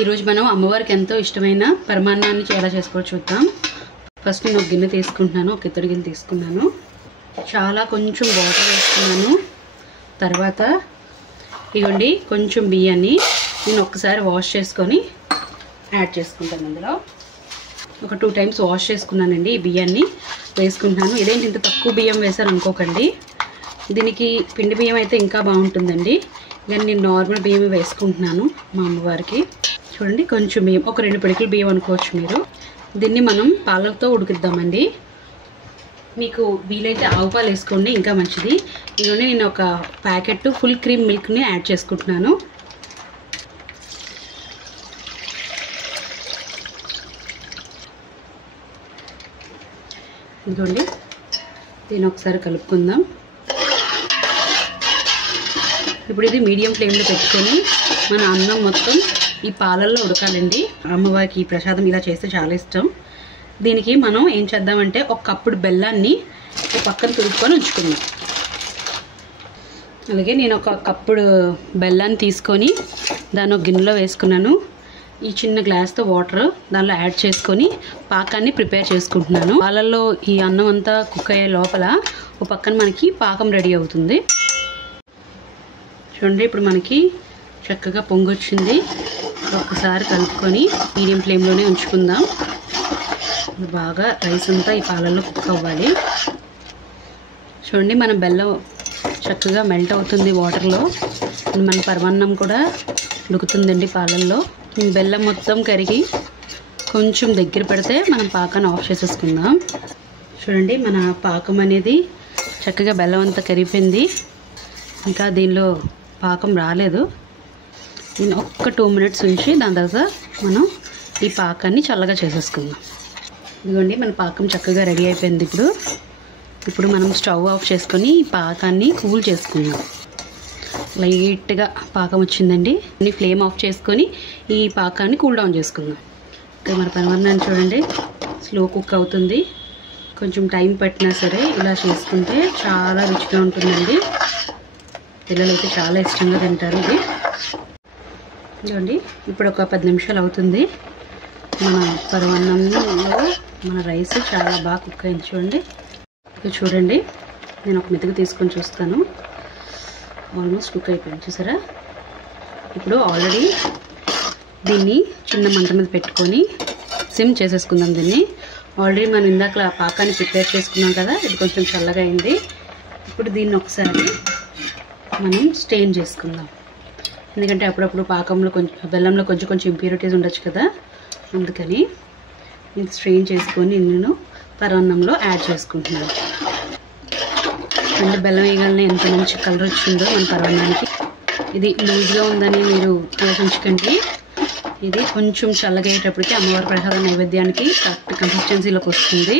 ఈరోజు మనం అమ్మవారికి ఎంతో ఇష్టమైన పరమాన్నాన్ని ఎలా చేసుకోవాలో చూద్దాం. ఫస్ట్ నేను ఒక గిన్నె తీసుకుంటున్నాను, ఒక ఇత్తడి గిన్నె తీసుకున్నాను. చాలా కొంచెం వాటర్ వేసుకున్నాను. తర్వాత ఇగోండి కొంచెం బియ్యాన్ని నేను ఒక్కసారి వాష్ చేసుకొని యాడ్ చేసుకుంటాను. అందులో ఒక 2 టైమ్స్ వాష్ చేసుకున్నానండి. ఈ బియ్యాన్ని వేసుకుంటున్నాను. ఇదేంటి ఇంత తక్కువ బియ్యం వేసాను అనుకోకండి, దీనికి పిండి బియ్యం అయితే ఇంకా బాగుంటుందండి. కానీ నేను నార్మల్ బియ్యం వేసుకుంటున్నాను మా అమ్మవారికి. చూడండి కొంచెం బియ్యం, ఒక 2 పిడికిల బియ్యం అనుకోవచ్చు మీరు. దీన్ని మనం పాలతో ఉడికిద్దామండి. మీకు వీలైతే ఆవు పాలు వేసుకోండి, ఇంకా మంచిది. ఇదిగోండి నేను ఒక ప్యాకెట్ ఫుల్ క్రీమ్ మిల్క్ని యాడ్ చేసుకుంటున్నాను. ఇదిగోండి దీన్ని ఒకసారి కలుపుకుందాం. ఇప్పుడు ఇది మీడియం ఫ్లేమ్లో పెట్టుకొని మన అన్నం మొత్తం ఈ పాలల్లో ఉడకాలండి. అమ్మవారికి ఈ ప్రసాదం ఇలా చేస్తే చాలా ఇష్టం. దీనికి మనం ఏం చేద్దామంటే ఒక కప్పుడు బెల్లాన్ని పక్కన తురుపుకొని ఉంచుకుందాం. అలాగే నేను ఒక కప్పుడు బెల్లాన్ని తీసుకొని దాన్ని ఒక గిన్నెలో వేసుకున్నాను. ఈ చిన్న గ్లాస్తో వాటర్ దానిలో యాడ్ చేసుకొని పాకాన్ని ప్రిపేర్ చేసుకుంటున్నాను. పాలల్లో ఈ అన్నం అంతా కుక్ అయ్యే లోపల ఒక పక్కన మనకి పాకం రెడీ అవుతుంది. చూడండి ఇప్పుడు మనకి చక్కగా పొంగొచ్చింది. ఒక్కసారి కలుపుకొని మీడియం ఫ్లేమ్లోనే ఉంచుకుందాం. బాగా రైస్ అంతా ఈ పాలల్లో కుక్ అవ్వాలి. చూడండి మన బెల్లం చక్కగా మెల్ట్ అవుతుంది వాటర్లో. మన పరమాన్నం కూడా ఉడుకుతుందండి పాలల్లో. బెల్లం మొత్తం కరిగి కొంచెం దగ్గర పడితే మనం పాకాన్ని ఆఫ్ చేసేసుకుందాం. చూడండి మన పాకం అనేది చక్కగా బెల్లం అంతా కరిగిపోయింది. ఇంకా దీనిలో పాకం రాలేదు. దీన్ని ఒక్క 2 మినిట్స్ ఉంచి దాని తర్వాత మనం ఈ పాకాన్ని చల్లగా చేసేసుకుందాం. ఇదిగోండి మన పాకం చక్కగా రెడీ అయిపోయింది. ఇప్పుడు మనం స్టవ్ ఆఫ్ చేసుకొని ఈ పాకాన్ని కూల్ చేసుకుందాం. లైట్గా పాకం వచ్చిందండి. ఫ్లేమ్ ఆఫ్ చేసుకొని ఈ పాకాన్ని కూల్ డౌన్ చేసుకుందాం. ఇక్కడ మన పరమాన్నాన్ని చూడండి స్లో కుక్ అవుతుంది. కొంచెం టైం పట్టినా సరే ఇలా చేసుకుంటే చాలా రుచిగా ఉంటుందండి. పిల్లలు అయితే చాలా ఇష్టంగా తింటారు ఇది. ఇదిగోండి ఇప్పుడు ఒక 10 నిమిషాలు అవుతుంది. మన పరమాన్నంలో మన రైస్ చాలా బాగా కుక్ అయింది. చూడండి నేను ఒక మెతుకు తీసుకొని చూస్తాను. ఆల్మోస్ట్ కుక్ అయిపోయింది చూసారా. ఇప్పుడు ఆల్రెడీ దీన్ని చిన్న మంట మీద పెట్టుకొని సిమ్ చేసేసుకుందాం. దీన్ని ఆల్రెడీ మనం ఇందాక పాకాన్ని ప్రిపేర్ చేసుకున్నాం కదా, ఇది కొంచెం చల్లగా అయింది. ఇప్పుడు దీన్ని ఒకసారి మనం స్టెయిన్ చేసుకుందాం. ఎందుకంటే అప్పుడప్పుడు పాకంలో కొంచెం బెల్లంలో కొంచెం ఇంప్యూరిటీస్ ఉండొచ్చు కదా, అందుకని నేను స్ట్రెయిన్ చేసుకొని నేను పరమాన్నంలో యాడ్ చేసుకుంటున్నాను. అంటే బెల్లం వేయగానే ఎంత మంచి కలర్ వచ్చిందో మన పరమాన్నానికి. ఇది లూజ్గా ఉందని మీరు ఆలోచించకండి. ఇది కొంచెం చల్లగా అయ్యేటప్పటికి అమ్మవారి ప్రసాద నైవేద్యానికి కరెక్ట్ కన్సిస్టెన్సీలోకి వస్తుంది.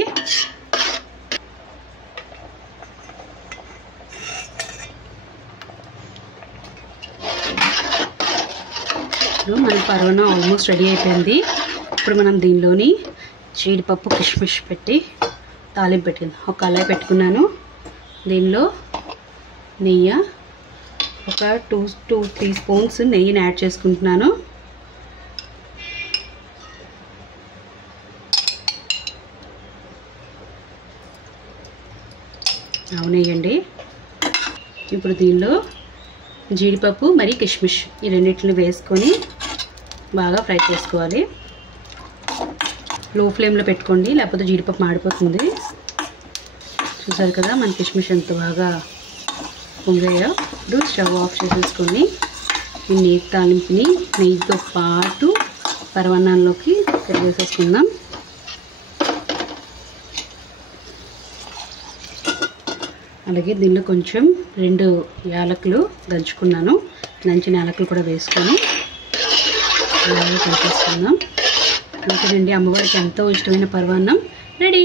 మన పరమాన్నం ఆల్మోస్ట్ రెడీ అయిపోయింది. ఇప్పుడు మనం దీనిలోని జీడిపప్పు కిష్మిష్ పెట్టి తాలింపు పెట్టింది. ఒక కళాయి పెట్టుకున్నాను. దీనిలో నెయ్యి ఒక 2-3 స్పూన్స్ నెయ్యిని యాడ్ చేసుకుంటున్నాను. అవునేయండి. ఇప్పుడు దీనిలో జీడిపప్పు మరి కిష్మిష్ ఈ రెండింటిని వేసుకొని బాగా ఫ్రై చేసుకోవాలి. లో ఫ్లేమ్లో పెట్టుకోండి, లేకపోతే జీడిపప్పు మాడిపోతుంది. చూసారు కదా మన కిష్మిష్ ఎంత బాగా పొంగాయో. ఇప్పుడు స్టవ్ ఆఫ్ చేసేసుకొని ఈ నెయ్యి తాలింపుని నెయ్యితో పాటు పరమాన్నంలోకి వేసేసుకుందాం. అలాగే దీనిలో కొంచెం 2 యాలకులు దంచుకున్నాను. దంచిన యాలకులు కూడా వేసుకొని అలాగే కలిపేసుకుందాం. అంతేనండి, అమ్మవారికి ఎంతో ఇష్టమైన పరమాన్నం రెడీ.